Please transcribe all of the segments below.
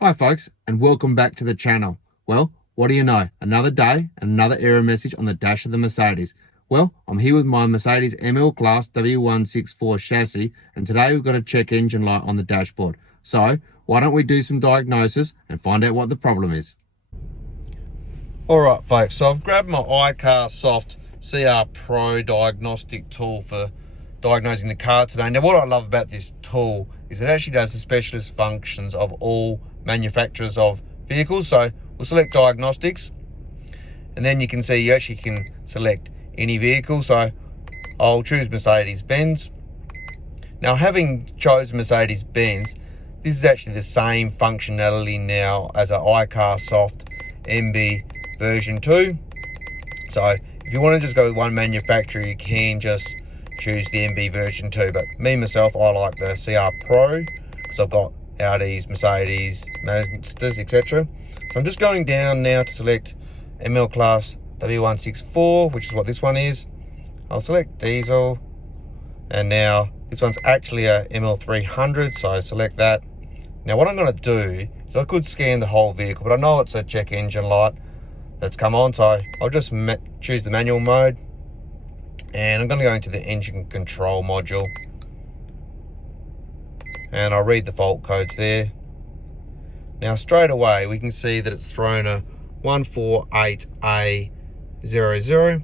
Hi folks, and welcome back to the channel. Well, what do you know? Another day and another error message on the dash of the Mercedes. Well, I'm here with my Mercedes ML Class W164 chassis, and today we've got a check engine light on the dashboard. So, why don't we do some diagnosis and find out what the problem is? Alright folks, so I've grabbed my iCar Soft CR Pro diagnostic tool for diagnosing the car today. Now what I love about this tool is it actually does the specialist functions of all manufacturers of vehicles. So we'll select diagnostics, and then you can see you actually can select any vehicle. So I'll choose Mercedes-Benz. Now having chosen Mercedes-Benz, this is actually the same functionality now as an iCar Soft MB version 2. So if you want to just go with one manufacturer, you can just choose the MB version 2, but myself, I like the CR Pro because I've got Audis, Mercedes, Mazdas, etc. So I'm just going down now to select ML Class W164, which is what this one is. I'll select diesel, and now this one's actually a ML300, so I select that. Now what I'm going to do is I could scan the whole vehicle, but I know it's a check engine light that's come on, so I'll just choose the manual mode, and I'm going to go into the engine control module, and I'll read the fault codes there. Now straight away we can see that it's thrown a 148A00.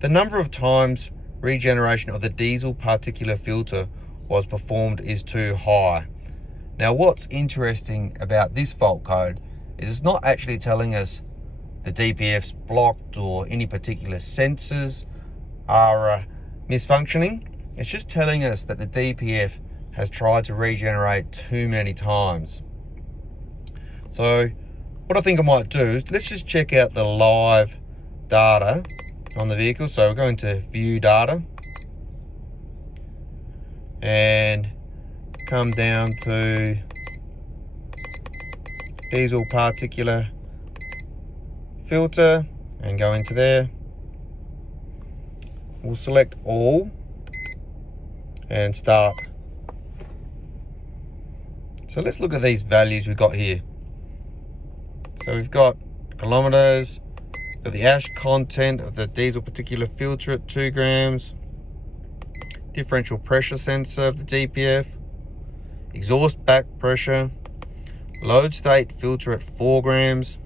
The number of times regeneration of the diesel particulate filter was performed is too high. Now what's interesting about this fault code is it's not actually telling us the DPF's blocked or any particular sensors are misfunctioning. It's just telling us that the DPF has tried to regenerate too many times. So what I think I might do is let's just check out the live data on the vehicle. So we're going to view data and come down to diesel particular filter and go into there. We'll select all and start. So let's look at these values we've got here. So we've got kilometers, got the ash content of the diesel particulate filter at 2 grams, differential pressure sensor of the DPF, exhaust back pressure, load state filter at 4 grams,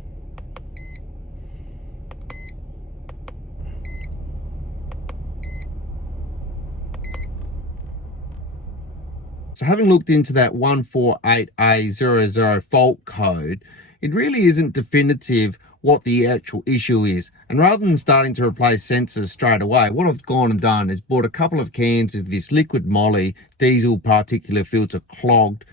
So having looked into that 148A00 fault code, it really isn't definitive what the actual issue is. And rather than starting to replace sensors straight away, what I've gone and done is bought a couple of cans of this liquid moly diesel particulate filter clogged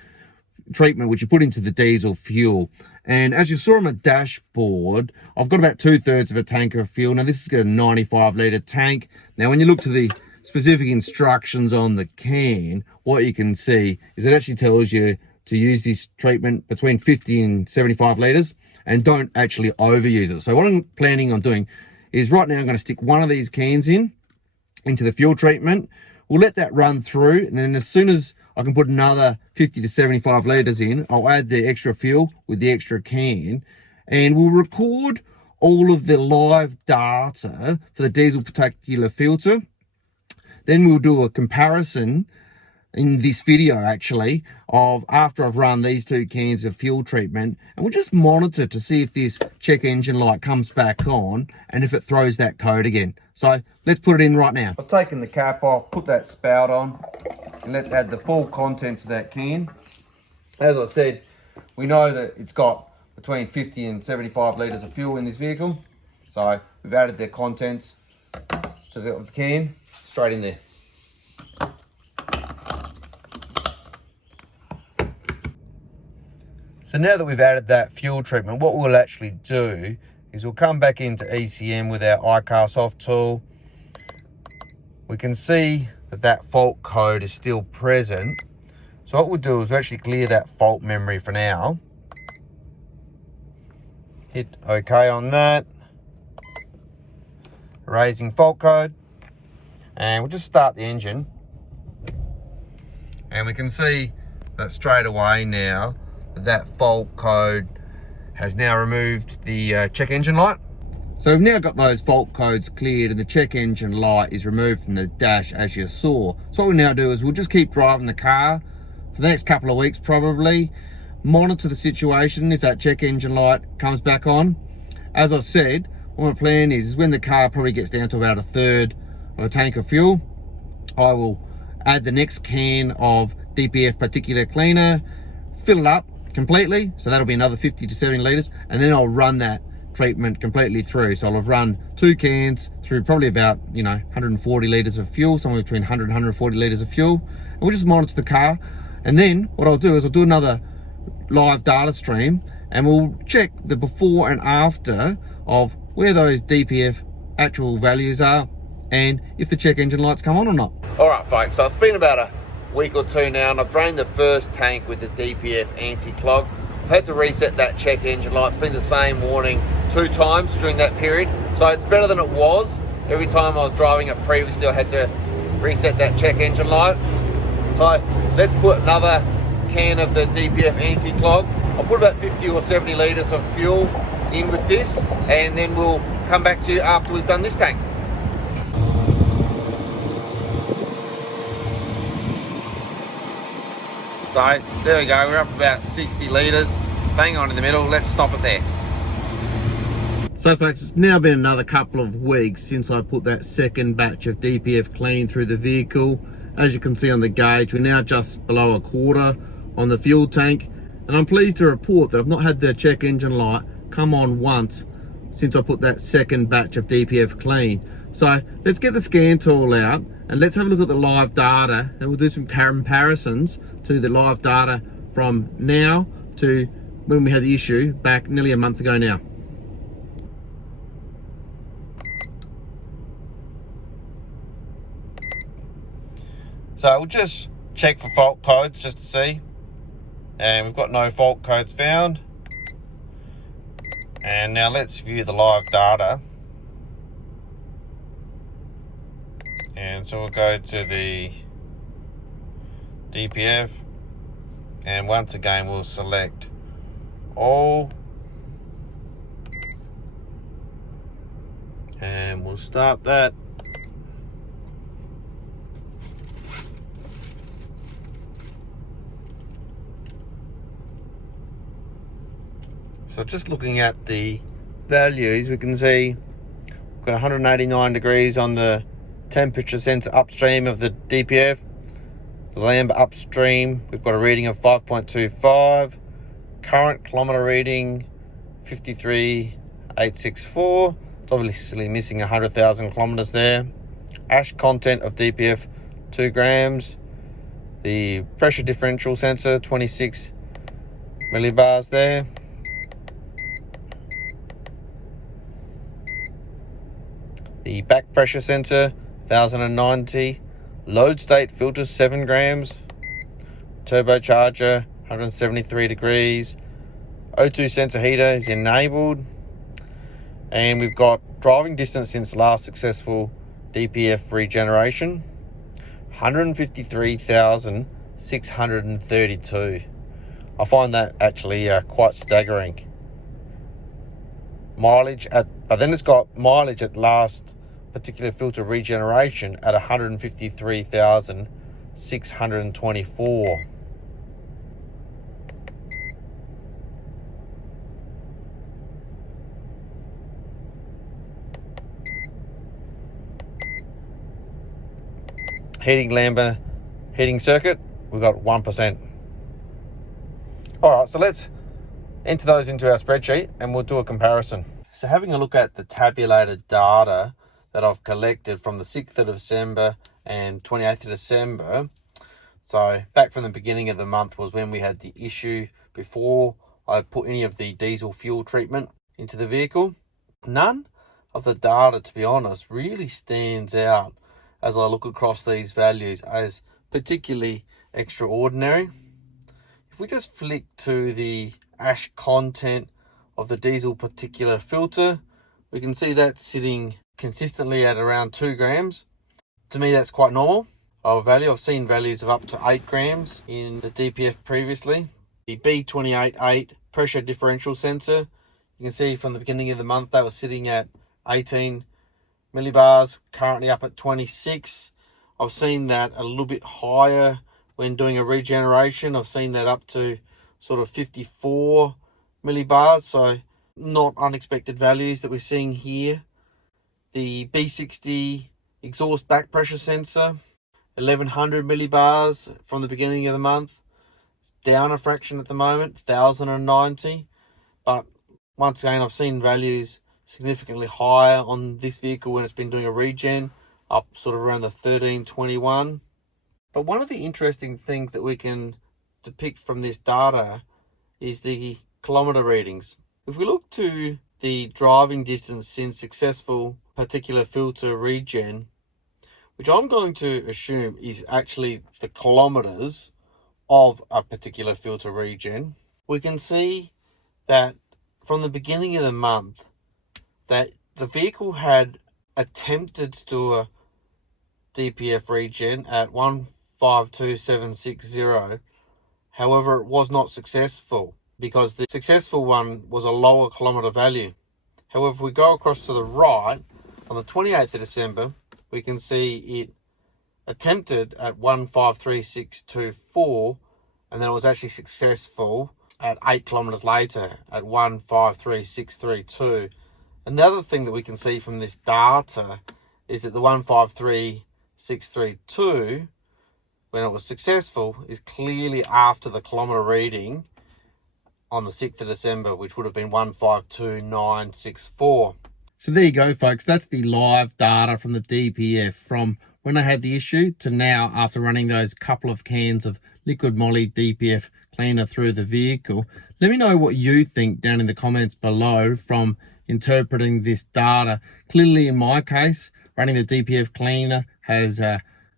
treatment, which you put into the diesel fuel. And as you saw on my dashboard, I've got about 2/3 of a tank of fuel. Now this is a 95 litre tank. Now when you look to the specific instructions on the can, what you can see is it actually tells you to use this treatment between 50 and 75 litres and don't actually overuse it. So what I'm planning on doing is right now I'm going to stick one of these cans into the fuel treatment. We'll let that run through, and then as soon as I can put another 50 to 75 litres in, I'll add the extra fuel with the extra can, and we'll record all of the live data for the diesel particulate filter. Then we'll do a comparison in this video actually of after I've run these 2 cans of fuel treatment, and we'll just monitor to see if this check engine light comes back on and if it throws that code again. So let's put it in right now. I've taken the cap off, put that spout on, and let's add the full contents of that can. As I said, we know that it's got between 50 and 75 litres of fuel in this vehicle. So we've added the contents to the can straight in there. So now that we've added that fuel treatment, what we'll actually do is we'll come back into ECM with our iCar Soft tool. We can see that that fault code is still present. So what we'll do is we'll actually clear that fault memory for now. Hit OK on that. Erasing fault code. And we'll just start the engine. And we can see that straight away now that fault code has now removed the check engine light. So we've now got those fault codes cleared and the check engine light is removed from the dash as you saw. So what we now do is we'll just keep driving the car for the next couple of weeks probably, monitor the situation if that check engine light comes back on. As I said, what my plan is when the car probably gets down to about a third of a tank of fuel, I will add the next can of DPF particulate cleaner, fill it up completely, so that'll be another 50 to 70 litres, and then I'll run that treatment completely through. So I'll have run 2 cans through probably about 140 litres of fuel, somewhere between 100 and 140 litres of fuel, and we'll just monitor the car. And then what I'll do is I'll do another live data stream and we'll check the before and after of where those DPF actual values are and if the check engine lights come on or not. Alright folks, so it's been about a week or two now and I've drained the first tank with the DPF anti-clog. I've had to reset that check engine light. It's been the same warning 2 times during that period, so it's better than it was. Every time I was driving it previously I had to reset that check engine light. So let's put another can of the DPF anti-clog. I'll put about 50 or 70 litres of fuel in with this and then we'll come back to you after we've done this tank. So there we go, we're up about 60 litres, bang on in the middle, let's stop it there. So folks, it's now been another couple of weeks since I put that second batch of DPF clean through the vehicle. As you can see on the gauge, we're now just below a quarter on the fuel tank, and I'm pleased to report that I've not had the check engine light come on once since I put that second batch of DPF clean. So let's get the scan tool out and let's have a look at the live data, and we'll do some comparisons to the live data from now to when we had the issue back nearly a month ago now. So we'll just check for fault codes just to see, and we've got no fault codes found. And now let's view the live data. And so we'll go to the DPF, and once again we'll select all, and we'll start that. So just looking at the values, we can see we've got 189 degrees on the temperature sensor upstream of the DPF. The Lambda upstream, we've got a reading of 5.25. Current kilometer reading 53,864. It's obviously missing 100,000 kilometers there. Ash content of DPF 2 grams. The pressure differential sensor 26 millibars there. The back pressure sensor 1090. Load state filter 7 grams. Turbocharger 173 degrees. O2 sensor heater is enabled. And we've got driving distance since last successful DPF regeneration 153,632. I find that actually quite staggering. Mileage but then it's got mileage at last particular filter regeneration at 153,624. Heating Lambda heating circuit, we've got 1%. All right, so let's enter those into our spreadsheet and we'll do a comparison. So having a look at the tabulated data that I've collected from the 6th of December and 28th of December. So back from the beginning of the month was when we had the issue before I put any of the diesel fuel treatment into the vehicle. None of the data, to be honest, really stands out as I look across these values as particularly extraordinary. If we just flick to the ash content of the diesel particulate filter, we can see that sitting consistently at around 2 grams. To me, that's quite normal of value. I've seen values of up to 8 grams in the DPF previously. the B288 pressure differential sensor. You can see from the beginning of the month that was sitting at 18 millibars, currently up at 26. I've seen that a little bit higher when doing a regeneration. I've seen that up to sort of 54 millibars, so not unexpected values that we're seeing here. The B60 exhaust back pressure sensor, 1100 millibars from the beginning of the month. It's down a fraction at the moment, 1090, but once again I've seen values significantly higher on this vehicle when it's been doing a regen, up sort of around the 1321. But one of the interesting things that we can depict from this data is the kilometer readings. If we look to the driving distance since successful particular filter regen, which I'm going to assume is actually the kilometers of a particular filter regen, we can see that from the beginning of the month that the vehicle had attempted to do a DPF regen at 152760. However, it was not successful because the successful one was a lower kilometer value. However, if we go across to the right, on the 28th of December, we can see it attempted at 153624, and then it was actually successful at 8 kilometers later at 153632. And the other thing that we can see from this data is that the 153632, when it was successful, is clearly after the kilometer reading on the 6th of December, which would have been 152964. So there you go, folks. That's the live data from the DPF from when I had the issue to now after running those couple of cans of liquid moly DPF cleaner through the vehicle. Let me know what you think down in the comments below from interpreting this data. Clearly, in my case, running the DPF cleaner has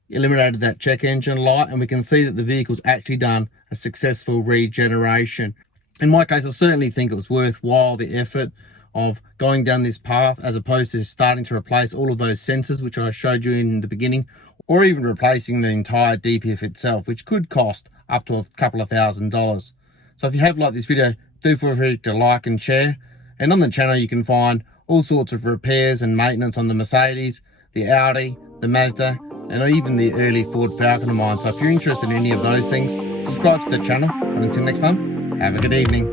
eliminated that check engine light, and we can see that the vehicle's actually done a successful regeneration. In my case, I certainly think it was worthwhile the effort of going down this path as opposed to starting to replace all of those sensors which I showed you in the beginning, or even replacing the entire DPF itself, which could cost up to a couple of $1,000s. So if you have liked this video, do feel free to like and share. And on the channel you can find all sorts of repairs and maintenance on the Mercedes, the Audi, the Mazda, and even the early Ford Falcon of mine. So if you're interested in any of those things, subscribe to the channel. And until next time, have a good evening.